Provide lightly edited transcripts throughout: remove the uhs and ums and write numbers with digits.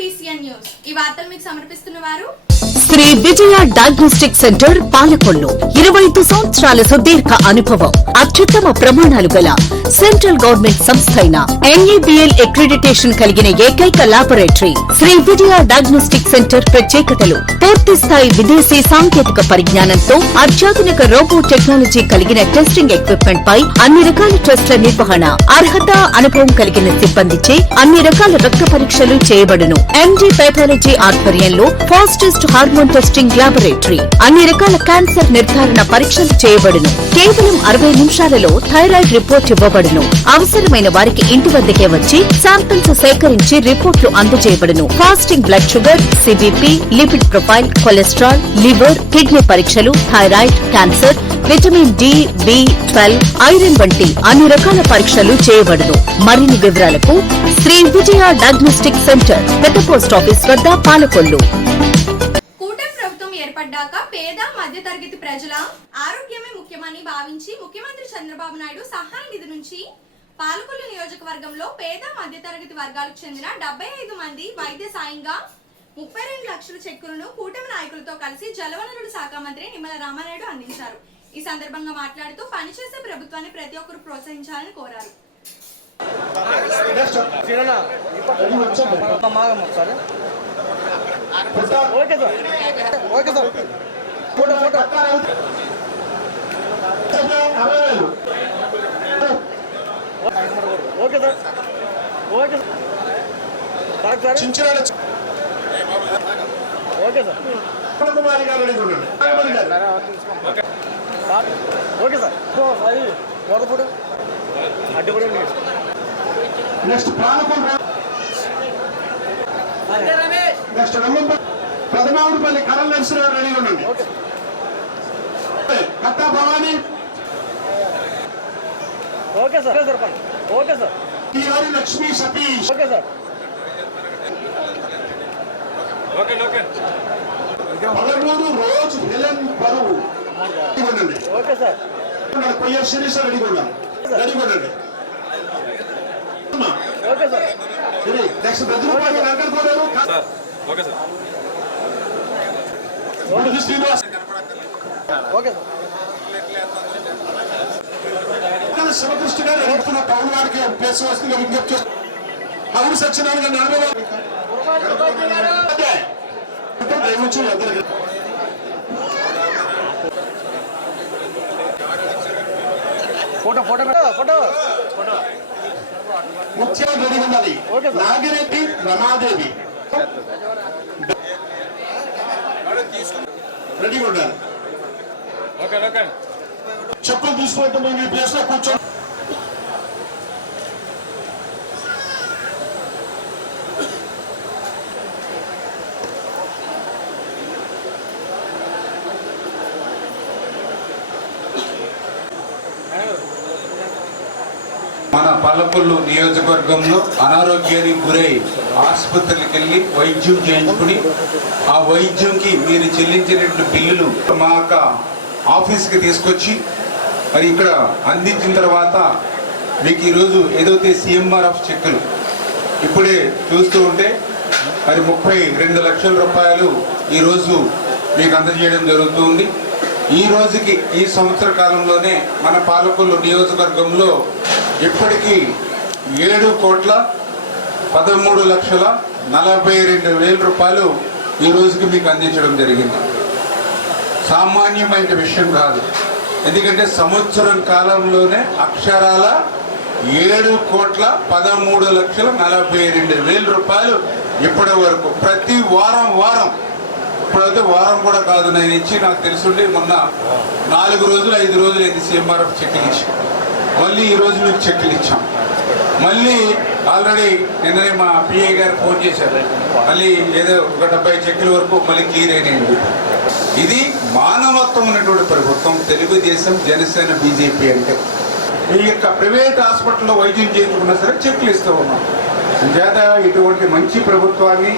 PCN news. ఈ వార్తలు మీకు సమర్పిస్తున్నవారు శ్రీ విజయ డయాగ్నోస్టిక్ సెంటర్ పాలకొల్లు. 25 సంవత్సరాల సుదీర్ఘ అనుభవం, అత్యుత్తమ ప్రమాణాలు గల సెంట్రల్ గవర్నమెంట్ సంస్థ అయిన NABL అక్రిడిటేషన్ కలిగిన ఏకైక laboratory Shri Vijaya diagnostic centre. ప్రత్యేకతలు: పూర్తి స్థాయి విదేశీ సాంకేతిక పరిజ్ఞానంతో అత్యాధునిక రోబో టెక్నాలజీ కలిగిన టెస్టింగ్ ఎక్విప్మెంట్ పై అన్ని రకాల టెస్టుల నిర్వహణ, అర్హత, అనుభవం కలిగిన సిబ్బందిచే అన్ని రకాల రక్త పరీక్షలు చేయబడును. MD పైథాలజీ ఆధ్వర్యంలో ఫాస్టెస్ట్ హార్మోన్ టెస్టింగ్ ల్యాబొరేటరీ, అన్ని రకాల క్యాన్సర్ నిర్ధారణ పరీక్షలు చేయబడును. కేవలం 60 నిమిషాలలో థైరాయిడ్ రిపోర్ట్ ఇవ్వబడును. అవసరమైన వారికి ఇంటి వద్దకే వచ్చి శాంపిల్స్ సేకరించి రిపోర్ట్లు అందజేయబడును. Fasting blood sugar, CBP, lipid profile, cholesterol, liver, kidney పరీక్షలు, thyroid, cancer, vitamin D, B12, iron వంటి అన్ని రకాల పరీక్షలు చేయబడును. మరిన్ని వివరాలకు శ్రీ విజయ డయాగ్నోస్టిక్ సెంటర్, పెద్ద పోస్ట్ ఆఫీస్ వద్ద, పాలకొల్లు. కూటమి ప్రభుత్వం ఏర్పడ్డాక పేద మధ్యతరగతి ప్రజల ఆరోగ్యమే ముఖ్యమని భావించి ముఖ్యమంత్రి చంద్రబాబు నాయుడు సహాయ నిధి నుంచి పాలకొల్లు నియోజకవర్గంలో పేద మధ్యతరగతి వర్గాలకు చెందిన 75 మంది వైద్య సాయంగా 32 లక్షల చెక్కులను కూటమి నాయకులతో కలిసి జలవనరుల శాఖ మంత్రి నిమ్మల రామానాయుడు అందించారు. ఈ సందర్భంగా మాట్లాడుతూ పనిచేసే ప్రభుత్వాన్ని ప్రతి ఒక్కరు ప్రోత్సహించాలని కోరారు. పదనావుడుపల్లి కరల్ నరసింహరావు రెడీ ఉండండి. Katta Bhavani. Okay sir. Okay sir. TR Lakshmi Satish. Okay sir. పదమూడు రోజు హెలెన్ బరువు ఉండండి. Okay sir. Koyya Sirisha ready ఉండండి. రెడీ ఉండండి. Okay sir. నెక్స్ట్ బెదిరిపాటి Venkata Koduru. Okay sir. Srinivas. Okay sir. Sivakrishna గారు ఎడుతున్న టౌన్ వారికి ప్లేస్ వస్తుంది విజ్ఞప్తి చేస్తారు. అవును సత్యనారాయణ గారు 40 దయవచ్చు అందరికీ ఫోటో ఫోటో ఫోటో ఫోటో ముత్యాలు రెడీ ఉన్నది. నాగిరెడ్డి రమాదేవి రెడీ ఉండాలి. చెప్పులు తీసుకుంటే మీ ప్లేస్ లో కూర్చో. మన పాలకొల్లు నియోజకవర్గంలో అనారోగ్యానికి గురై ఆసుపత్రికి వెళ్ళి వైద్యం చేయించుకుని ఆ వైద్యంకి మీరు చెల్లించినటువంటి బిల్లులు మా యొక్క ఆఫీస్కి తీసుకొచ్చి మరి ఇక్కడ అందించిన తర్వాత మీకు ఈరోజు ఏదైతే CMRF చెక్కులు ఇప్పుడే చూస్తూ ఉంటే మరి 32 లక్షల రూపాయలు ఈరోజు మీకు అందజేయడం జరుగుతుంది. ఈ రోజుకి ఈ సంవత్సర కాలంలోనే మన పాలకొల్లు నియోజకవర్గంలో ఇప్పటికీ 7,13,42,000 రూపాయలు ఈ రోజుకి మీకు అందించడం జరిగింది. సామాన్యమైన విషయం కాదు. ఎందుకంటే సంవత్సరం కాలంలోనే అక్షరాల 7,13,42,000 రూపాయలు ఇప్పటి వరకు ప్రతి వారం ఇప్పుడైతే వారం కూడా కాదు, నేను ఇచ్చి నాకు తెలుసుండి మొన్న 4 రోజులు 5 రోజులు అయింది CMRF చెక్కులు ఇచ్చి. మళ్ళీ ఈరోజు మీకు చెక్కులు ఇచ్చాం. మళ్ళీ ఆల్రెడీ నిన్ననే మా PA గారు ఫోన్ చేశారు, మళ్ళీ ఏదో ఒక 70 చెక్కుల వరకు మళ్ళీ క్లియర్ అయినాయండి. ఇది మానవత్వం ఉన్నటువంటి ప్రభుత్వం తెలుగుదేశం, జనసేన, BJP. అంటే ఈ యొక్క ప్రైవేట్ హాస్పిటల్లో వైద్యం చేయించుకున్నా సరే చెక్కులు ఇస్తూ ఉన్నాం. చేత ఇటువంటి మంచి ప్రభుత్వాన్ని,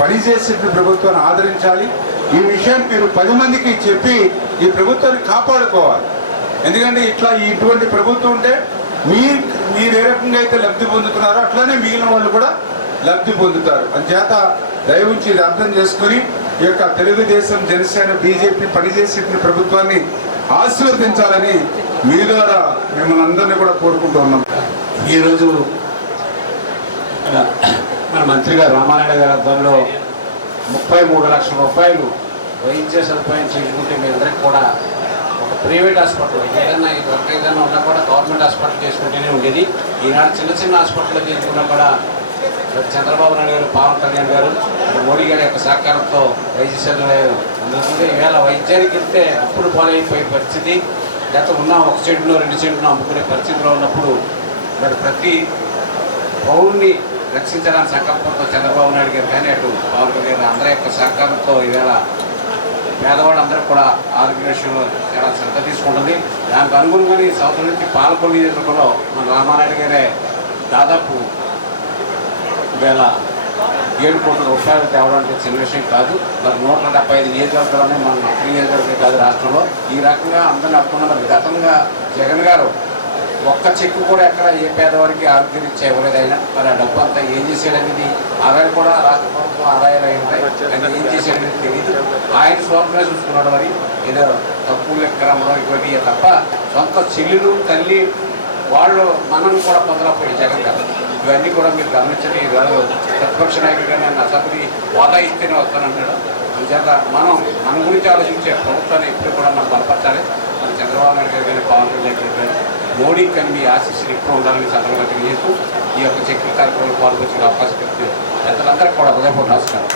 పనిచేసే ప్రభుత్వాన్ని ఆదరించాలి. ఈ విషయాన్ని మీరు 10 మందికి చెప్పి ఈ ప్రభుత్వాన్ని కాపాడుకోవాలి. ఎందుకంటే ఇటువంటి ప్రభుత్వం ఉంటే మీరు ఏ రకంగా అయితే లబ్ధి పొందుతున్నారో అట్లానే మిగిలిన వాళ్ళు కూడా లబ్ధి పొందుతారు. అంచేత దయవుంచి ఇది అర్థం చేసుకుని ఈ యొక్క తెలుగుదేశం, జనసేన, బీజేపీ పనిచేసే ప్రభుత్వాన్ని ఆశీర్వదించాలని మీ ద్వారా మిమ్మల్ని అందరినీ కూడా కోరుకుంటూ ఉన్నాం. ఈరోజు మన మంత్రి గారు రామానాయుడు గారి ఆధ్వర్యంలో 33 లక్షల రూపాయలు వైద్య సదుపాయం చేసుకుంటే మీ అందరికీ కూడా ఒక ప్రైవేట్ హాస్పిటల్ ఏదైనా వర్క్ ఏదైనా ఉన్నా కూడా గవర్నమెంట్ హాస్పిటల్ చేసుకుంటూనే ఉండేది. ఈనాడు చిన్న చిన్న హాస్పిటల్లో చేసుకున్నా కూడా చంద్రబాబు నాయుడు గారు, పవన్ కళ్యాణ్ గారు, మోడీ గారి యొక్క సహకారంతో వైద్య సేవలు అందుతుంది. ఈవేళ వైద్యానికి వెళ్తే అప్పుడు పోలైపోయే పరిస్థితి, గత ఉన్న 1 సెంటునో 2 సెంటునో అమ్ముకునే పరిస్థితిలో ఉన్నప్పుడు మరి ప్రతి పౌరుని రక్షించడానికి సంకల్పంతో చంద్రబాబు నాయుడు గారు కానీ అటు పవన్ కళ్యాణ్ అందరి యొక్క సహకారంతో ఈవేళ పేదవాళ్ళందరూ కూడా ఆరోగ్య విషయంలో చాలా శ్రద్ధ తీసుకుంటుంది. దానికి అనుగుణంగానే ఈ సంవత్సరం నుంచి పాలకొల్లు నియోజకవర్గంలో మన రామానాయుడు గారే దాదాపు ఈవేళ 7 కోట్ల రూపాయలు తేవడం అంటే చిన్న విషయం కాదు. మరి 175 నియోజకవర్గాలనే మన నియోజకవర్గం కాదు రాష్ట్రంలో. ఈ రకంగా అందరినీ అనుకున్న మరి గతంగా జగన్ గారు ఒక్క చెక్కు కూడా ఎక్కడ ఏ పేదవారికి ఆరోగ్య రీత్యా ఇవ్వలేదు. అయినా మరి ఆ డబ్బు అంతా ఏం చేసేదనేది ఆదాయం కూడా రాష్ట్ర ప్రభుత్వం ఆదాయాలు అయి ఉంటాయి. ఆయన ఏం చేసేదనేది తెలియదు. ఆయన స్వంతంగా చూసుకున్నాడు. మరి ఏదో తక్కువ లెక్క అమ్మడం ఇటువంటి తప్ప సొంత చెల్లెలు, తల్లి వాళ్ళు మనల్ని కూడా పొందలేకపోయాడు జగన్ గారు. ఇవన్నీ కూడా మీరు గమనించండి. ఈరోజు ప్రతిపక్ష నాయకుడిగా నేను అసెంబ్లీ హోదా ఇస్తేనే వస్తానంటాడు. అందుచేత మనం మన గురించి ఆలోచించే ప్రభుత్వాన్ని ఎప్పుడు కూడా మనం బలపరచాలి. మన చంద్రబాబు నాయుడు గారు కానీ, పవన్ కళ్యాణ్ గారు కానీ, మోడీ కానీ మీ ఆశీస్సులు ఎప్పుడు ఉండాలని సందర్భంగా తెలియజేస్తూ ఈ యొక్క చక్కెర కార్యక్రమంలో పాల్గొనే అవకాశం ఇస్తే పెద్దలందరికీ కూడా హృదయపూర్వక నమస్కారం.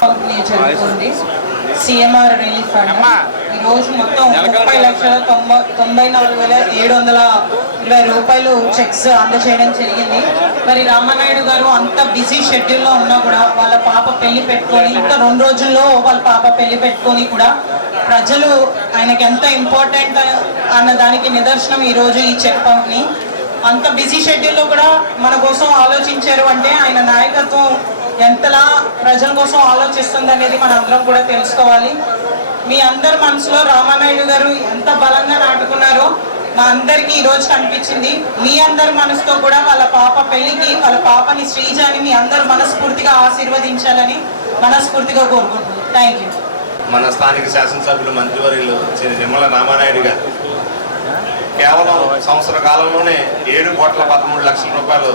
సిఎంఆర్ రిలీఫ్ ఫండ్ ఈరోజు మొత్తం 30,94,720 రూపాయలు చెక్స్ అందజేయడం జరిగింది. మరి రామానాయుడు గారు అంత బిజీ షెడ్యూల్లో ఉన్నా కూడా వాళ్ళ పాప పెళ్లి పెట్టుకొని ఇంకా 2 రోజుల్లో వాళ్ళ పాప పెళ్లి పెట్టుకొని కూడా ప్రజలు ఆయనకి ఎంత ఇంపార్టెంట్ అన్న దానికి నిదర్శనం ఈరోజు ఈ చెక్ పంపిణీ. అంత బిజీ షెడ్యూల్లో కూడా మన కోసం ఆలోచించారు అంటే ఆయన నాయకత్వం ఎంతలా ప్రజల కోసం ఆలోచిస్తుంది అనేది మన అందరం కూడా తెలుసుకోవాలి. మీ అందరి మనసులో రామానాయుడు గారు ఎంత బలంగా నాటుకున్నారో మా అందరికీ ఈరోజు కనిపించింది. మీ అందరి మనసుతో కూడా వాళ్ళ పాప పెళ్లికి వాళ్ళ పాపని శ్రీజాని మీ అందరు మనస్ఫూర్తిగా ఆశీర్వదించాలని మనస్ఫూర్తిగా కోరుకుంటున్నాను. Thank you. మన స్థానిక శాసనసభ్యులు, మంత్రివర్యులు శ్రీ నిమ్మల రామానాయుడు గారు కేవలం సంవత్సర కాలంలోనే 7,13,00,000 రూపాయలు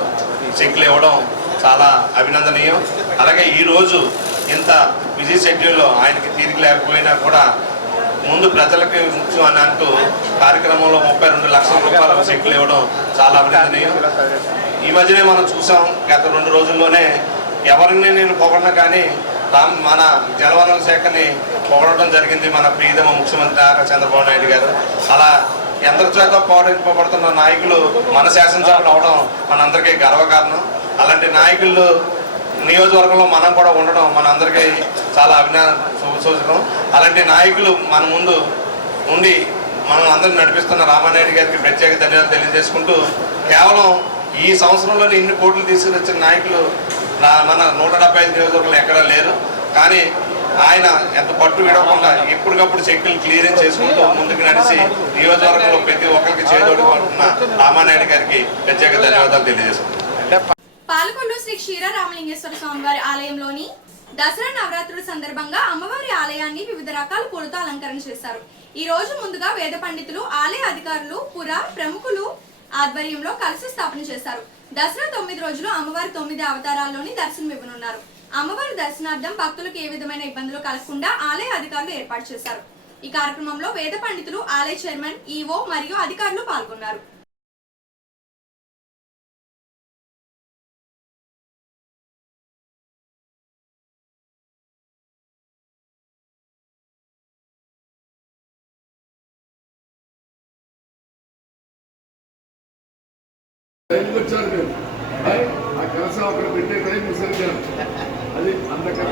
చెక్లు ఇవ్వడం చాలా అభినందనీయం. అలాగే ఈరోజు ఇంత బిజీ షెడ్యూల్లో ఆయనకి తీరిక లేకపోయినా కూడా ముందు ప్రజలకి ముఖ్యం అని అంటూ కార్యక్రమంలో 32 లక్షల రూపాయల చెక్లు ఇవ్వడం చాలా అభినందనీయం. ఈ మధ్యనే మనం చూసాం, గత 2 రోజుల్లోనే ఎవరిని నేను పొగడన కానీ మన జలవనరుల శాఖని పొగడటం జరిగింది మన ప్రియతమ ముఖ్యమంత్రి చంద్రబాబు నాయుడు గారు. అలా ఎందరి చేత పౌరింపబడుతున్న నాయకులు మన శాసనసభలు అవడం మనందరికీ గర్వకారణం. అలాంటి నాయకులు నియోజకవర్గంలో మనం కూడా ఉండడం మనందరికీ చాలా శుభసూచకం. అలాంటి నాయకులు మన ముందు ఉండి మనం అందరిని నడిపిస్తున్న రామానాయుడు గారికి ప్రత్యేక ధన్యవాదాలు తెలియజేసుకుంటూ, కేవలం ఈ సంవత్సరంలోనే ఇన్ని కోట్లు తీసుకువచ్చిన నాయకులు మన 175 నియోజకవర్గంలో ఎక్కడా లేరు. కానీ ఆయన ఎంత పట్టు విడవకుండా ఎప్పటికప్పుడు చెక్కులు క్లియరెన్స్ చేసుకుంటూ ముందుకు నడిచి నియోజకవర్గంలో ప్రతి ఒక్కరికి చేదోడుకుంటున్న రామానాయుడు గారికి ప్రత్యేక ధన్యవాదాలు తెలియజేసుకుంటున్నాను. పాలకొల్లు శ్రీ క్షీరరామలింగేశ్వర స్వామివారి ఆలయంలోని దసరా నవరాత్రుల సందర్భంగా అమ్మవారి ఆలయాన్ని వివిధ రకాల పూలతో అలంకరణ చేశారు. ఈ రోజు ముందుగా వేద పండితులు, ఆలయ అధికారులు, ప్రముఖులు ఆధ్వర్యంలో కలశ స్థాపన చేశారు. దసరా 9 రోజులు అమ్మవారి 9 అవతారాల్లోని దర్శనం ఇవ్వనున్నారు. అమ్మవారి దర్శనార్థం భక్తులకు ఏ విధమైన ఇబ్బందులు కలగకుండా ఆలయ అధికారులు ఏర్పాటు చేశారు. ఈ కార్యక్రమంలో వేద పండితులు, ఆలయ చైర్మన్, ఈవో మరియు అధికారులు పాల్గొన్నారు. వచ్చారు మీరు ఆ కలసం అక్కడ పెట్టే టైం విసర్జన అది అంత గంట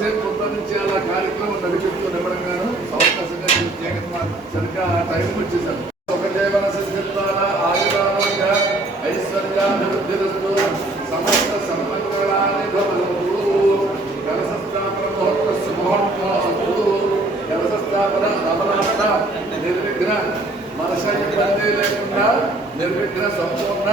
సేపు కొత్త నుంచి అలా కార్యక్రమం నడిపిస్తూ నిమ్మడంగాను అవకాశంగా సరిగ్గా ఆ టైం వచ్చేసారు. ఒక జీవన సంసిద్ధాల ఆయుధానంగా ఐశ్వర్యాభివృద్ధిరస్తు సమస్త సన్మంగళాన్ని భవంతు. కలసస్థాపన ముహూర్త శుభోత్తు. కలసస్థాపన అవనాట నిర్విఘ్న మనస ఇబ్బంది లేకుండా నిర్విఘ్న సంపూర్ణ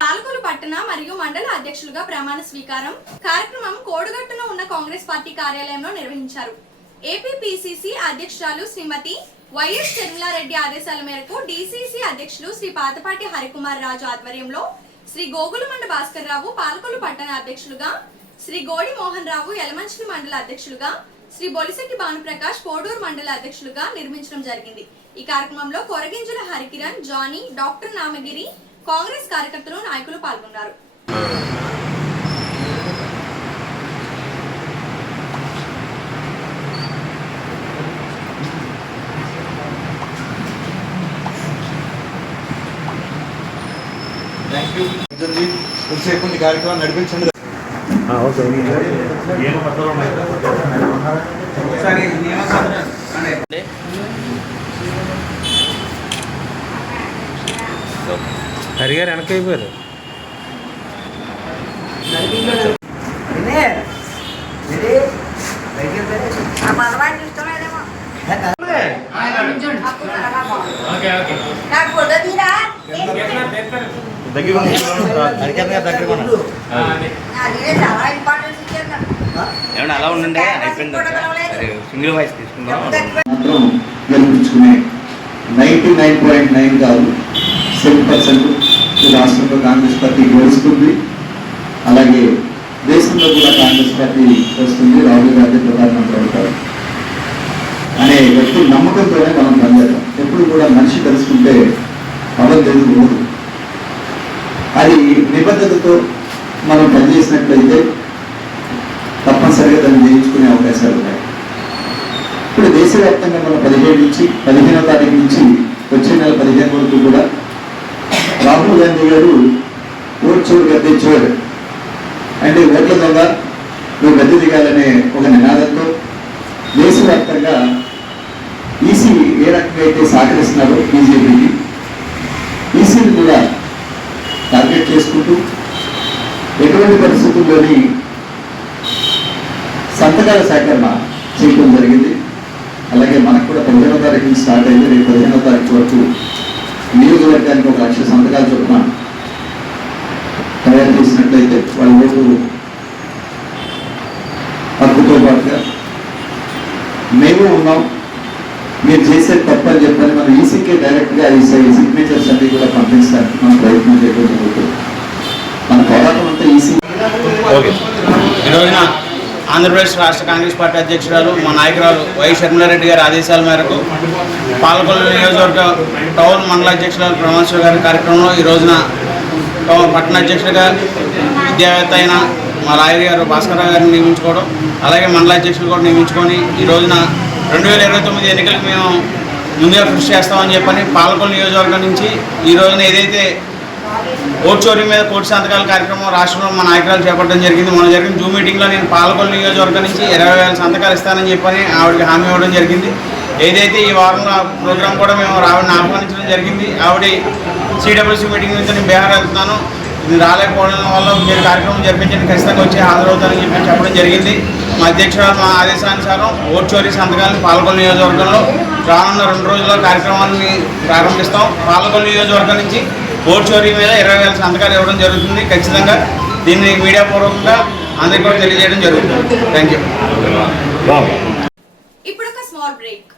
పాలకొల్లు పట్టణ మరియు మండల అధ్యక్షులుగా ప్రమాణ స్వీకారం కార్యక్రమం కోడుగట్టున ఉన్న కాంగ్రెస్ పార్టీ కార్యాలయంలో నిర్వహించారు. ఏపీపీసీసీ అధ్యక్షురాలు శ్రీమతి వైఎస్ షర్మిలారెడ్డి ఆదేశాల మేరకు డీసీసీ అధ్యక్షులు శ్రీ పాతపాటి హరికుమార్ రాజు ఆధ్వర్యంలో శ్రీ గోగులమండ భాస్కర్ రావు పాలకొల్లు పట్టణ అధ్యక్షులుగా, శ్రీ గోడి మోహన్ రావు యలమంచిలి మండల అధ్యక్షులుగా, శ్రీ బొలిశెట్టి భానుప్రకాష్ కోడూరు మండల అధ్యక్షులుగా నిర్మించడం జరిగింది. ఈ కార్యక్రమంలో కొరగింజల హరికిరణ్, జానీ, డాక్టర్ నామగిరి, కాంగ్రెస్ కార్యకర్తలు, నాయకులు పాల్గొన్నారు. కొద్దిసేపు కార్యక్రమం నడిపించండి. హరిగారు వెనకైపోయారు. ఏమన్నా అలా ఉండండి, అయిపోయింది. సింగిల్ వాయిస్ తీసుకుందాం. మాత్రం గెలిపించుకునే 99.9 కాదు 7% రాష్ట్రంలో కాంగ్రెస్ పార్టీ గెలుస్తుంది. అలాగే దేశంలో కూడా కాంగ్రెస్ పార్టీ వస్తుంది, రాహుల్ గాంధీ ప్రధానమంత్రి అవుతారు అనే వ్యక్తుల నమ్మకంతోనే మనం పనిచేద్దాం. ఎప్పుడు కూడా మనిషి తెలుసుకుంటే అవ్వలేదు పోదు. అది నిబద్ధతతో మనం పనిచేసినట్లయితే తప్పనిసరిగా దాన్ని జయించుకునే అవకాశాలు ఉన్నాయి. ఇప్పుడు దేశవ్యాప్తంగా మనం 15వ తారీఖు నుంచి వచ్చే నెల 15 వరకు కూడా రాహుల్ గాంధీ గారు ఓట్ చోరు గద్దె చోరు అంటే ఓట్ల దొంగ నువ్వు గద్దె దిగాలనే ఒక నినాదంతో దేశవ్యాప్తంగా ఈసీ ఏ రకంగా అయితే సహకరిస్తున్నారో బీజేపీకి, ఈసీని కూడా టార్గెట్ చేసుకుంటూ ఎటువంటి పరిస్థితుల్లోని సంతకాల సేకరణ చేయడం జరిగింది. అలాగే మనకు కూడా 15వ తారీఖు నుంచి స్టార్ట్ అయింది. రేపు 15వ తారీఖు వరకు నియోజకవర్గానికి 1,00,000 సంతకాలు చొప్పున తయారు చేసినట్లయితే వాళ్ళ ఓటు హక్కుతో పాటుగా మేము ఉన్నాం, మీరు చేసేది తప్పని చెప్పని మనం ఈసీకే డైరెక్ట్గా ఈ సిగ్నేచర్స్ అన్ని కూడా పంపించడానికి మనం ప్రయత్నం చేయడం జరుగుతుంది. మన పోరాటం అంతా ఈసీ. ఈ రోజున ఆంధ్రప్రదేశ్ రాష్ట్ర కాంగ్రెస్ పార్టీ అధ్యక్షురాలు మా నాయకురాలు వై షర్మిలారెడ్డి గారి ఆదేశాల మేరకు పాలకొల్లు నియోజకవర్గ టౌన్ మండల అధ్యక్షురాలు ప్రమాణ స్వీకార కార్యక్రమంలో ఈ రోజున పట్టణ అధ్యక్షుడిగా విద్యావేత్త అయిన మా లాయర్ గారు భాస్కర్ రావు గారిని నియమించుకోవడం, అలాగే మండల అధ్యక్షులు కూడా నియమించుకొని ఈ రోజున 2029 ఎన్నికలకు మేము ముందుగా కృషి చేస్తామని చెప్పని పాలకొల్లు నియోజకవర్గం నుంచి ఈ రోజున ఏదైతే ఓట్ చోరీ మీద కోటి సంతకాల కార్యక్రమం రాష్ట్రంలో మా నాయకురాలు చేపట్టడం జరిగింది. మన జరిగిన జూమ్ మీటింగ్లో నేను పాలకొల్లు నియోజకవర్గం నుంచి 20,000 సంతకాలు ఇస్తానని చెప్పని ఆవిడకి హామీ ఇవ్వడం జరిగింది. ఏదైతే ఈ వారంలో ప్రోగ్రాం కూడా మేము ఆవిడని ఆహ్వానించడం జరిగింది. ఆవిడ సిడబ్ల్యూసీ మీటింగ్ నుంచి నేను బీహార్ వెళ్తున్నాను, నేను రాలేకపోవడం వల్ల మీరు కార్యక్రమం జరిపించండి, ఖచ్చితంగా వచ్చి హాజరవుతానని చెప్పి చెప్పడం జరిగింది. మా అధ్యక్షురాలు మా ఆదేశానుసారం ఓట్ చోరీ సంతకాలను పాలకొల్లు నియోజకవర్గంలో రానున్న 2 రోజుల కార్యక్రమాన్ని ప్రారంభిస్తాం. పాలకొల్లు నియోజకవర్గం నుంచి ఓట్ చోరీ మీద 20,000 సంతకాలు ఇవ్వడం జరుగుతుంది. ఖచ్చితంగా దీన్ని మీడియా పూర్వకంగా అందరికీ కూడా తెలియజేయడం జరుగుతుంది. Thank you. ఇప్పుడు ఒక small break.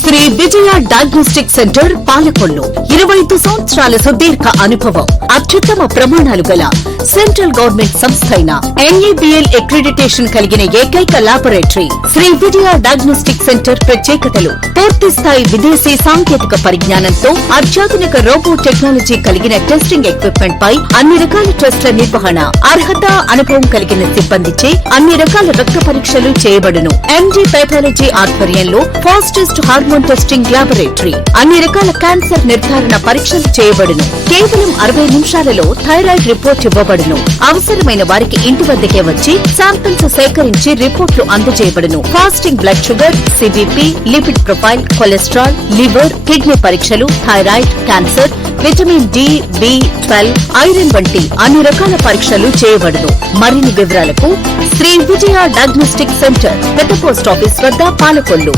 Shri Vijaya diagnostic centre Palakollu 25 సంవత్సరాల సుదీర్ఘ అనుభవం, అత్యుత్తమ ప్రమాణాలు గల సెంట్రల్ గవర్నమెంట్ సంస్థ అయిన NABL అక్రిడిటేషన్ కలిగిన ఏకైక laboratory Shri Vijaya diagnostic centre ప్రత్యేకతలు పూర్తి స్థాయి విదేశీ సాంకేతిక పరిజ్ఞానంతో అత్యాధునిక రోబో టెక్నాలజీ కలిగిన టెస్టింగ్ ఎక్విప్మెంట్ పై అన్ని రకాల టెస్టుల నిర్వహణ, అర్హత, అనుభవం కలిగిన సిబ్బందిచే అన్ని రకాల రక్త పరీక్షలు చేయబడును. MD పైథాలజీ ఆధ్వర్యంలో ఫాస్టెస్ట్ హార్మోన్ టెస్టింగ్ లాబొరేటరీ, అన్ని రకాల క్యాన్సర్ నిర్ధారణ పరీక్షలు చేయబడును. కేవలం 60 నిమిషాలలో థైరాయిడ్ రిపోర్ట్ ఇవ్వబడును. అవసరమైన వారికి ఇంటి వద్దకే వచ్చి శాంపిల్స్ సేకరించి రిపోర్ట్లు అందజేయబడును. Fasting blood sugar, CBP, lipid profile, cholesterol, liver, kidney పరీక్షలు, థైరాయిడ్, క్యాన్సర్, విటమిన్ డి, బి12, ఐరన్ వంటి అన్ని రకాల పరీక్షలు చేయబడును. మరిన్ని వివరాలకు శ్రీ విజయ డయాగ్నోస్టిక్ సెంటర్, పెద్ద పోస్ట్ ఆఫీస్ వద్ద, Palakollu.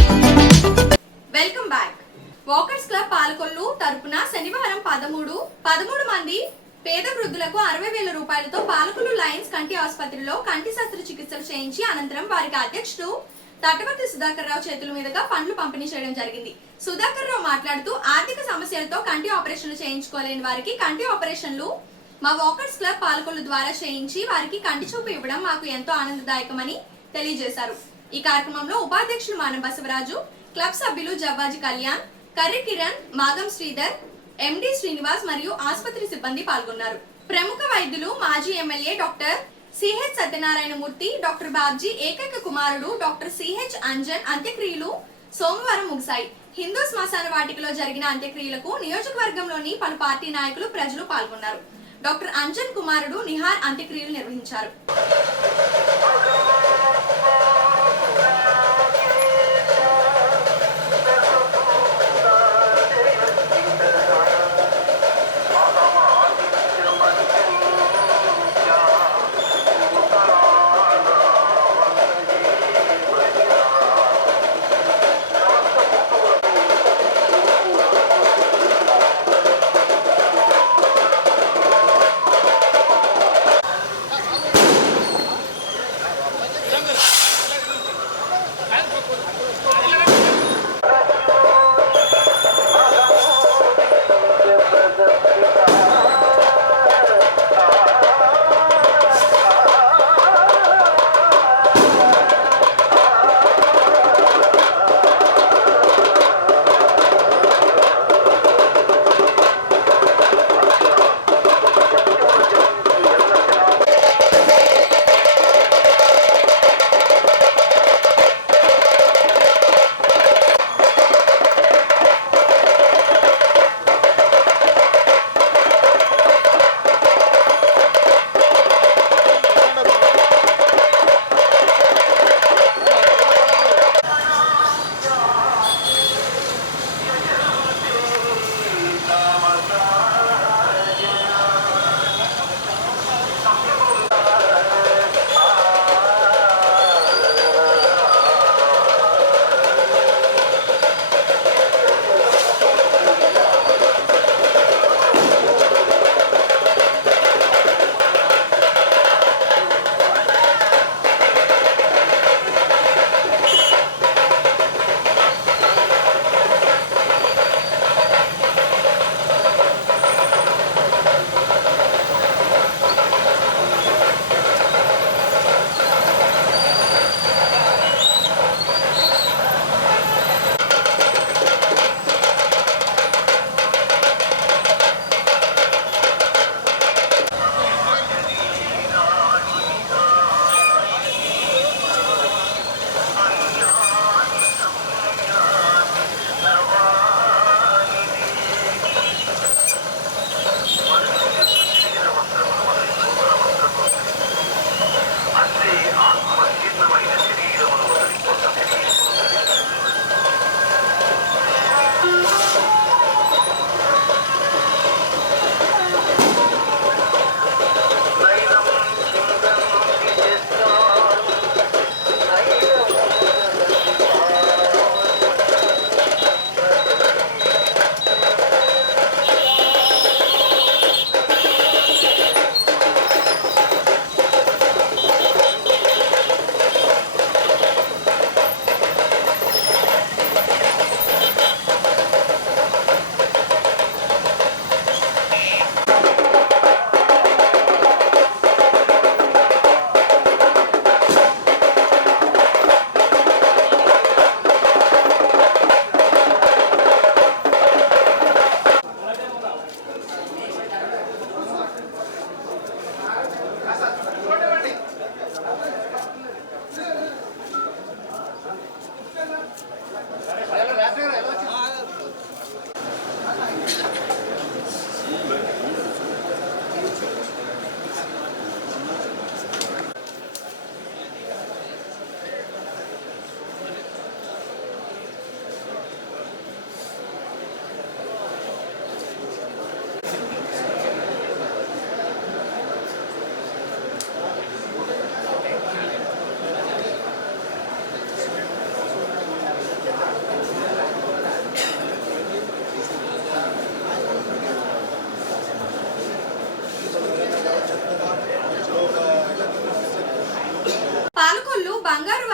Welcome back. Walkers club Palakollu తరపున శనివారం 13 మంది పేద వృద్ధులకు 60,000 రూపాయలతో పాలకొల్లు లయన్స్ కంటి ఆసుపత్రిలో కంటి శస్త్రచికిత్సలు చేయించి అనంతరం వారికి అధ్యక్షుడు తటవర్తి సుధాకర్ రావు చేతుల మీదుగా పండ్లు పంపిణీ చేయడం జరిగింది. సుధాకర్ రావు మాట్లాడుతూ ఆర్థిక సమస్యలతో కంటి ఆపరేషన్లు చేయించుకోలేని వారికి కంటి ఆపరేషన్లు మా వాకర్స్ క్లబ్ పాలకొల్లు ద్వారా చేయించి వారికి కంటి చూపు ఇవ్వడం మాకు ఎంతో ఆనందదాయకమని తెలియజేశారు. ఈ కార్యక్రమంలో ఉపాధ్యక్షులు మానం బసవరాజు, క్లబ్ సభ్యులు జవ్వాజి కళ్యాణ్, కర్రి కిరణ్, మాగం శ్రీధర్, ఎండి శ్రీనివాస్ మరియు ఆసుపత్రి సిబ్బంది పాల్గొన్నారు. ప్రముఖ వైద్యులు మాజీ MLA doctor CH Satyanarayana Murthy, doctor Babji ఏకైక కుమారుడు డాక్టర్ సిహెచ్ అంజన్ అంత్యక్రియలు సోమవారం ముగిశాయి. హిందూ శ్మశాన వాటికలో జరిగిన అంత్యక్రియలకు నియోజకవర్గంలోని పలు పార్టీ నాయకులు, ప్రజలు పాల్గొన్నారు. డాక్టర్ అంజన్ కుమారుడు నిహార్ అంత్యక్రియలు నిర్వహించారు.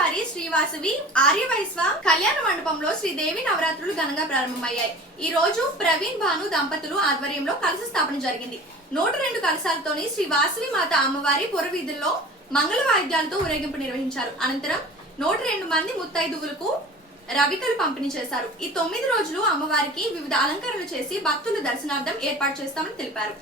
స్వామివారి శ్రీవాసవి ఆర్యవైశ్వ కళ్యాణ మండపంలో శ్రీదేవి నవరాత్రులు ఘనంగా ప్రారంభమయ్యాయి. ఈ రోజు ప్రవీణ్ భాను దంపతులు ఆధ్వర్యంలో కలశ స్థాపన జరిగింది. 102 కలశాలతోని శ్రీ వాసవి మాత అమ్మవారి పురవీధుల్లో మంగళ వాయిద్యాలతో ఊరేగింపు నిర్వహించారు. అనంతరం 102 మంది ముత్తైదువులకు రవికలు పంపిణీ చేశారు. ఈ 9 రోజులు అమ్మవారికి వివిధ అలంకరణలు చేసి భక్తుల దర్శనార్థం ఏర్పాటు చేస్తామని తెలిపారు.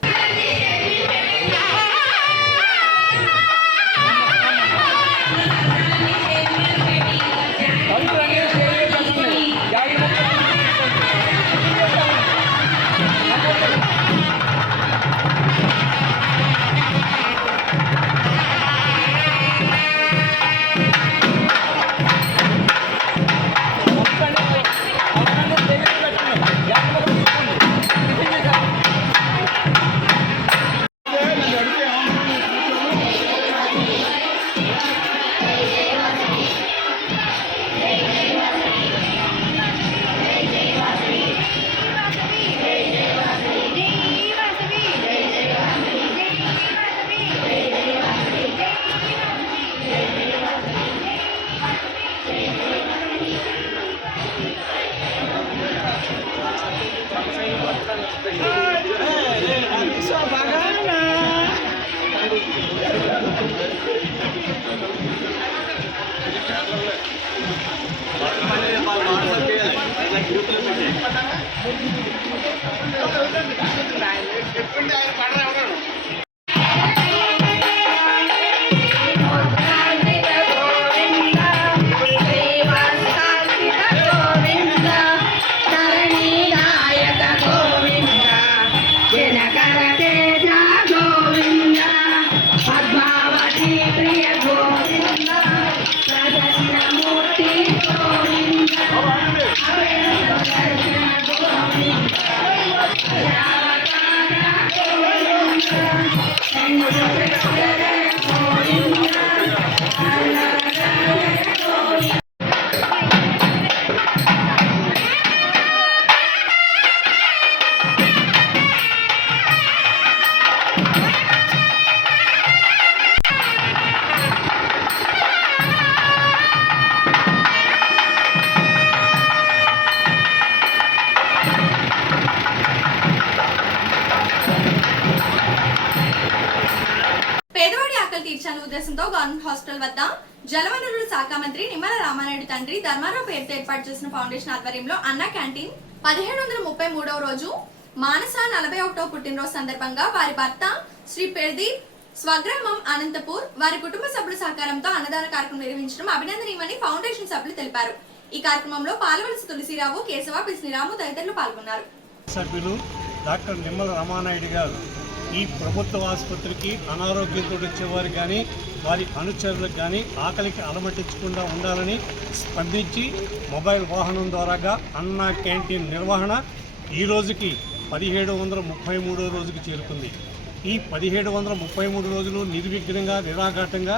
పేదవాడి ఆకలి తీర్చాలనే ఉద్దేశంతో గవర్నమెంట్ హాస్పిటల్ వద్ద జలవనరుల శాఖ మంత్రి నిమ్మల రామానాయుడు తండ్రి ధర్మారావు పేరుతో ఏర్పాటు చేసిన ఫౌండేషన్ ఆధ్వర్యంలో అన్న క్యాంటీన్ 1733వ రోజు మానస 41వ పుట్టినరోజు సందర్భంగా వారి భర్త శ్రీ ప్రదీప్ స్వగ్రామం అనంతపూర్ వారి కుటుంబ సభ్యుల సహకారంతో అన్నదాన కార్యక్రమం నిర్వహించడం అభినందనీయమని ఫౌండేషన్ సభ్యులు తెలిపారు. ఈ కార్యక్రమంలో పాలవలసి తులసిరావు, కేశవ, పిసినిరాము తదితరులు పాల్గొన్నారు. సభ్యులు డాక్టర్ నిమ్మల రామానాయుడు గారు ఈ ప్రభుత్వ ఆసుపత్రికి అనారోగ్యంతో వచ్చేవారు కానీ వారి అనుచరులకు కానీ ఆకలికి అలమటించకుండా ఉండాలని స్పందించి మొబైల్ వాహనం ద్వారాగా అన్న క్యాంటీన్ నిర్వహణ ఈ రోజుకి 1733 రోజుకి చేరుకుంది. ఈ 1733 రోజులు నిర్విఘ్నంగా నిరాఘాటంగా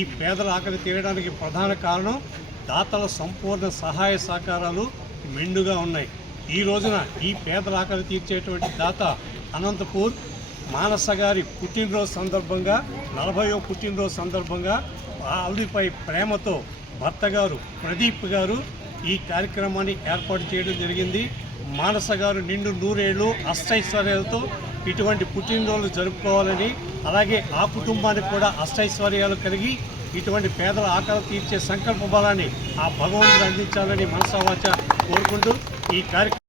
ఈ పేదల ఆకలి తీరడానికి ప్రధాన కారణం దాతల సంపూర్ణ సహాయ సహకారాలు మెండుగా ఉన్నాయి. ఈ రోజున ఈ పేదల ఆకలి తీర్చేటువంటి దాత అనంతపూర్ మానస గారి పుట్టినరోజు సందర్భంగా 40వ పుట్టినరోజు సందర్భంగా ఆవిడపై ప్రేమతో భర్త గారు ప్రదీప్ గారు ఈ కార్యక్రమాన్ని ఏర్పాటు చేయడం జరిగింది. మానస గారు నిండు 100 ఏళ్ళు అష్టైశ్వర్యాలతో ఇటువంటి పుట్టినరోజు జరుపుకోవాలని, అలాగే ఆ కుటుంబానికి కూడా అష్టైశ్వర్యాలు కలిగి ఇటువంటి పేదల ఆకలి తీర్చే సంకల్ప బలాన్ని ఆ భగవంతుడు అందించాలని మనసావాచ కోరుకుంటూ ఈ కార్యక్రమం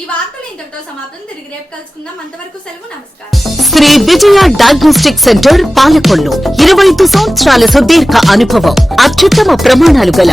ఈ వార్తలు ఇంతటితో సమాప్తం. తిరిగి రేపు కలుసుకుందాం. అంతవరకు సెలవు. నమస్కారం. శ్రీ విజయ డయాగ్నోస్టిక్ సెంటర్ పాలకొల్లు 25 సంవత్సరాల సుదీర్ఘ అనుభవం, అత్యుత్తమ ప్రమాణాలు గల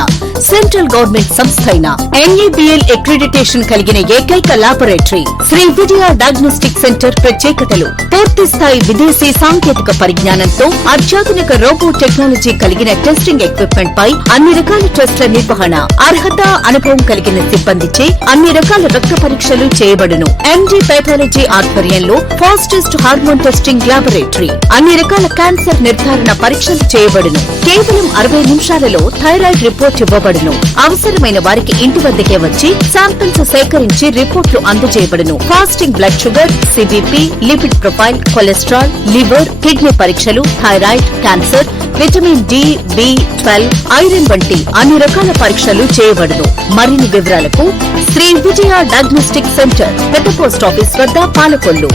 సెంట్రల్ గవర్నమెంట్ సంస్థ అయిన NABL అక్రిడిటేషన్ కలిగిన ఏకైక laboratory Shri Vijaya diagnostic centre ప్రత్యేకతలు: పూర్తి స్థాయి విదేశీ సాంకేతిక పరిజ్ఞానంతో అత్యాధునిక రోబో టెక్నాలజీ కలిగిన టెస్టింగ్ ఎక్విప్మెంట్ పై అన్ని రకాల టెస్టుల నిర్వహణ, అర్హత, అనుభవం కలిగిన సిబ్బందిచే అన్ని రకాల రక్త పరీక్షలు చేయబడును. MD పైథాలజీ ఆధ్వర్యంలో ఫాస్టెస్ట్ హార్మోన్ టెస్టింగ్ లాబొరేటరీ, అన్ని రకాల క్యాన్సర్ నిర్ధారణ పరీక్షలు చేయబడును. కేవలం 60 నిమిషాలలో థైరాయిడ్ రిపోర్ట్ ఇవ్వబడును. అవసరమైన వారికి ఇంటి వద్దకే వచ్చి శాంపిల్స్ సేకరించి రిపోర్ట్లు అందజేయబడును. Fasting blood sugar, CBP, lipid profile, cholesterol, liver, kidney పరీక్షలు, thyroid, cancer, vitamin D, B12, iron వంటి అన్ని రకాల పరీక్షలు చేయబడును. మరిన్ని వివరాలకు శ్రీ విజయ డయాగ్నోస్టిక్ సెంటర్, పెద్ద పోస్ట్ ఆఫీస్ వద్ద, పాలకొల్లు.